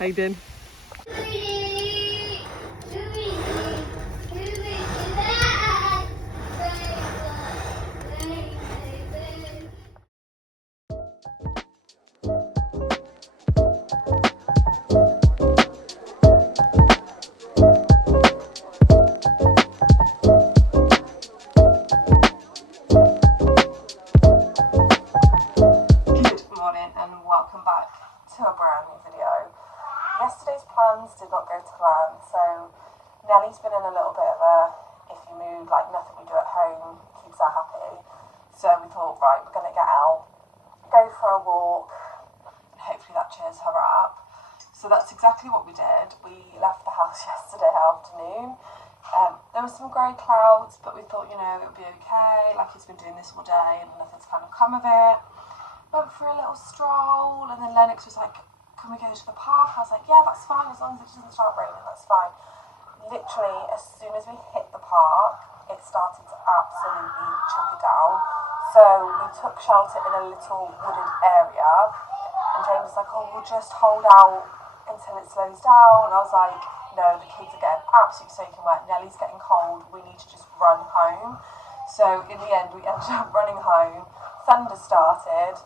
How you doing? And welcome back to a brand new video. Yesterday's plans did not go to plan, so Nellie's been in a little bit of a iffy mood, like nothing we do at home keeps her happy. So we thought, right, we're going to get out, go for a walk, and hopefully that cheers her up. So that's exactly what we did. We left the house yesterday afternoon. There were some grey clouds, but we thought, you know, it would be okay, like he's been doing this all day and nothing's kind of come of it. Went for a little stroll, and then Lennox was like, can we go to the park? I was like, yeah, that's fine, as long as it doesn't start raining, that's fine. Literally, as soon as we hit the park, it started to absolutely chuck it down. So we took shelter in a little wooded area, and James was like, oh, we'll just hold out until it slows down. And I was like, no, the kids are getting absolutely soaking wet, Nellie's getting cold, we need to just run home. So in the end, we ended up running home. Thunder started,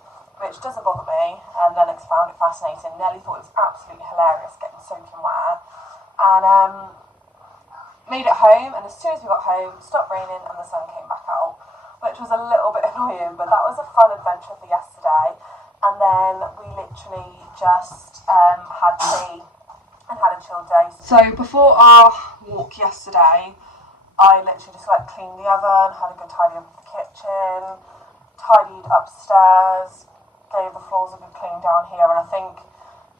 which doesn't bother me, and Lennox found it fascinating. Nellie thought it was absolutely hilarious getting soaking wet, and made it home, and as soon as we got home, it stopped raining and the sun came back out, which was a little bit annoying, but that was a fun adventure for yesterday. And then we literally just had tea and had a chill day. So before our walk yesterday, I literally just like cleaned the oven, had a good tidy up of the kitchen, tidied upstairs, gave the floors a good clean down here, and I think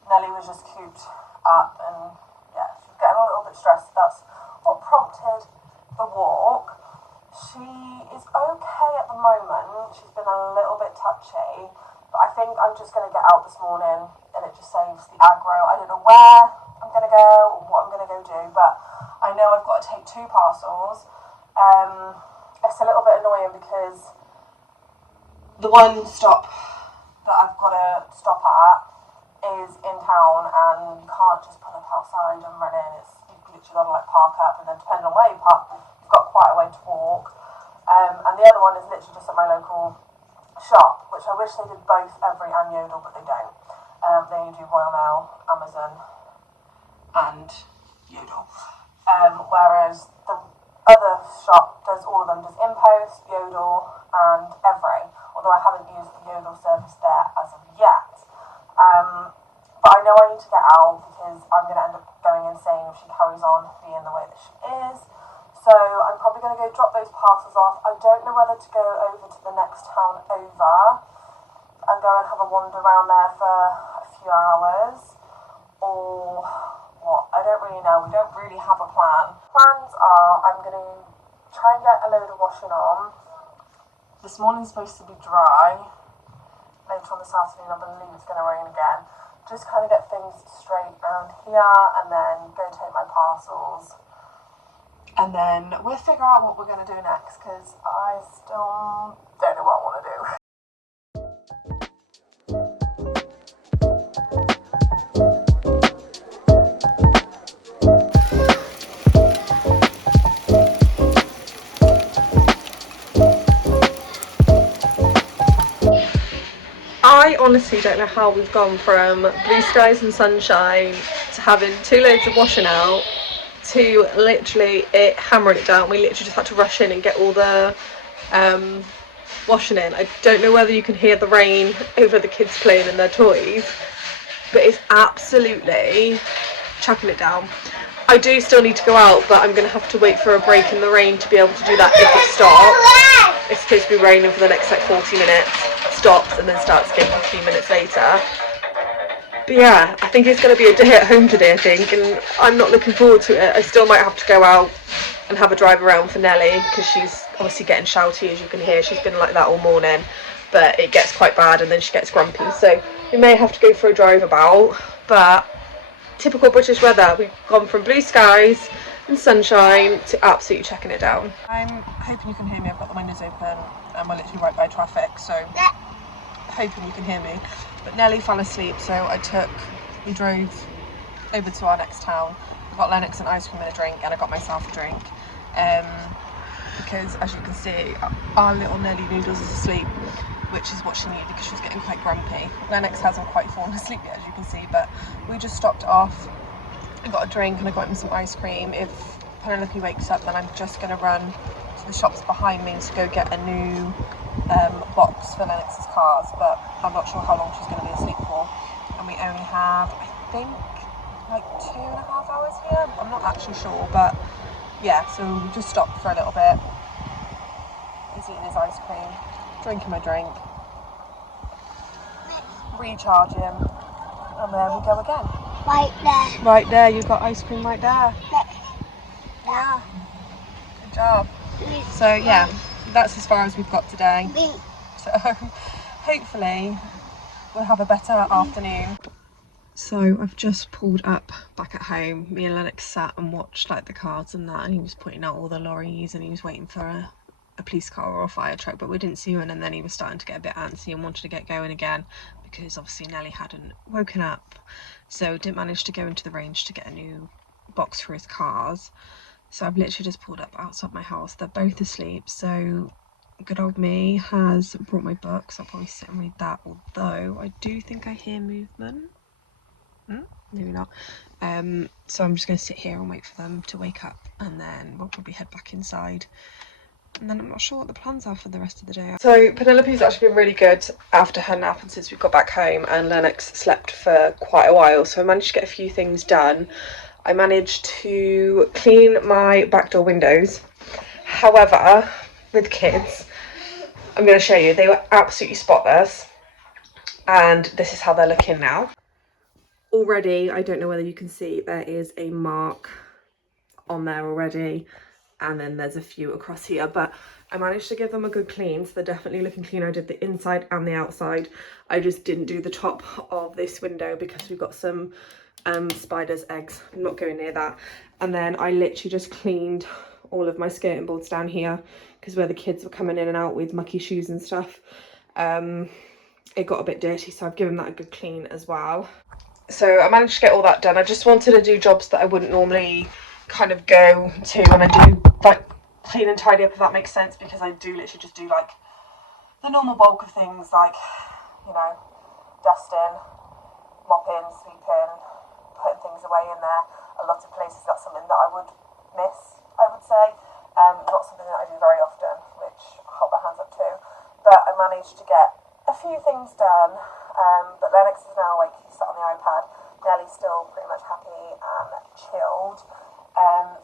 Nellie was just cooped up and yeah, she was getting a little bit stressed. That's what prompted the walk. She is okay at the moment. She's been a little bit touchy, but I think I'm just going to get out this morning and it just saves the aggro. I don't know where I'm going to go or what I'm going to go do, but I know I've got to take 2 parcels. It's a little bit annoying because the one stop that I've got to stop at is in town, and you can't just pull up outside and run in. You've literally got to like park up, and then depending on where you park, you've got quite a way to walk. And the other one is literally just at my local shop, which I wish they did both Every and Yodel, but they don't. They only do Royal Mail, Amazon, and Yodel. Whereas the other shop does all of them, does InPost, Yodel, and Every. Although I haven't used the Yodel service there as of yet. But I know I need to get out because I'm going to end up going insane if she carries on being the way that she is. So I'm probably going to go drop those parcels off. I don't know whether to go over to the next town over and go and have a wander around there for a few hours, or what. I don't really know. We don't really have a plan. Plans are I'm going to try and get a load of washing on. This morning's supposed to be dry. Later on this afternoon, I believe it's going to rain again. Just kind of get things straight around here and then go take my parcels. And then we'll figure out what we're going to do next because I still don't know what I want to do. I honestly don't know how we've gone from blue skies and sunshine to having 2 loads of washing out to literally it hammering it down. We literally just had to rush in and get all the washing in. I don't know whether you can hear the rain over the kids playing in their toys, but it's absolutely chucking it down. I do still need to go out, but I'm going to have to wait for a break in the rain to be able to do that if it stops. It's supposed to be raining for the next like 40 minutes, stops and then starts again a few minutes later. But yeah, I think it's going to be a day at home today, I think, and I'm not looking forward to it. I still might have to go out and have a drive around for Nellie because she's obviously getting shouty, as you can hear. She's been like that all morning, but it gets quite bad and then she gets grumpy, so we may have to go for a drive about. But typical British weather, we've gone from blue skies and sunshine to absolutely checking it down. I'm hoping you can hear me. I've got the windows open and we're literally right by traffic, so hoping you can hear me. But Nellie fell asleep, so we drove over to our next town. I got Lennox an ice cream and a drink, and I got myself a drink. Because as you can see, our little Nelly Noodles is asleep, which is what she needed because she was getting quite grumpy. Lennox hasn't quite fallen asleep yet, as you can see, but we just stopped off. I got a drink and I got him some ice cream. If Penelope wakes up, then I'm just going to run to the shops behind me to go get a new box for Lennox's cars, but I'm not sure how long she's going to be asleep for. And we only have, I think, like 2.5 hours here. I'm not actually sure, but yeah, so we just stopped for a little bit. He's eating his ice cream, drinking my drink, recharge him, and then we go again. Right there. Right there, you've got ice cream right there. Yeah, good job. So yeah, that's as far as we've got today. So hopefully we'll have a better afternoon. So I've just pulled up back at home. Me and Lennox sat and watched like the cars and that, and he was pointing out all the lorries and he was waiting for a police car or a fire truck, but we didn't see one, and then he was starting to get a bit antsy and wanted to get going again because obviously Nelly hadn't woken up, so didn't manage to go into the range to get a new box for his cars. So I've literally just pulled up outside my house. They're both asleep, so good old me has brought my books. I'll probably sit and read that, although I do think I hear movement. Maybe not. So I'm just going to sit here and wait for them to wake up, and then we'll probably head back inside. And then I'm not sure what the plans are for the rest of the day. So Penelope's actually been really good after her nap and since we got back home, and Lennox slept for quite a while, so I managed to get a few things done. I managed to clean my back door windows. However, with kids, I'm going to show you, they were absolutely spotless, and this is how they're looking now. Already, I don't know whether you can see, there is a mark on there already, and then there's a few across here, but I managed to give them a good clean, so they're definitely looking clean. I did the inside and the outside. I just didn't do the top of this window because we've got some spiders' eggs. I'm not going near that. And then I literally just cleaned all of my skirting boards down here because where the kids were coming in and out with mucky shoes and stuff, it got a bit dirty, so I've given that a good clean as well. So I managed to get all that done. I just wanted to do jobs that I wouldn't normally kind of go to when I do like clean and tidy up, if that makes sense, because I do literally just do like the normal bulk of things, like, you know, dusting, mopping, sweeping, putting things away in there. A lot of places that's something that I would miss, I would say. Not something that I do very often, which I hold my hands up to, but I managed to get a few things done. But Lennox is now awake, he's sat on the iPad. Nelly's still pretty much happy and chilled.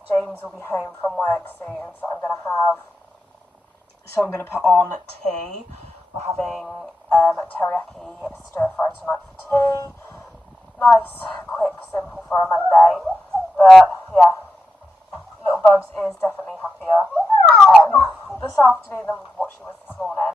James will be home from work soon, so I'm going to put on tea. We're having teriyaki stir fry tonight for tea. Nice, quick, simple for a Monday. But yeah, little Bubs is definitely happier this afternoon than what she was this morning.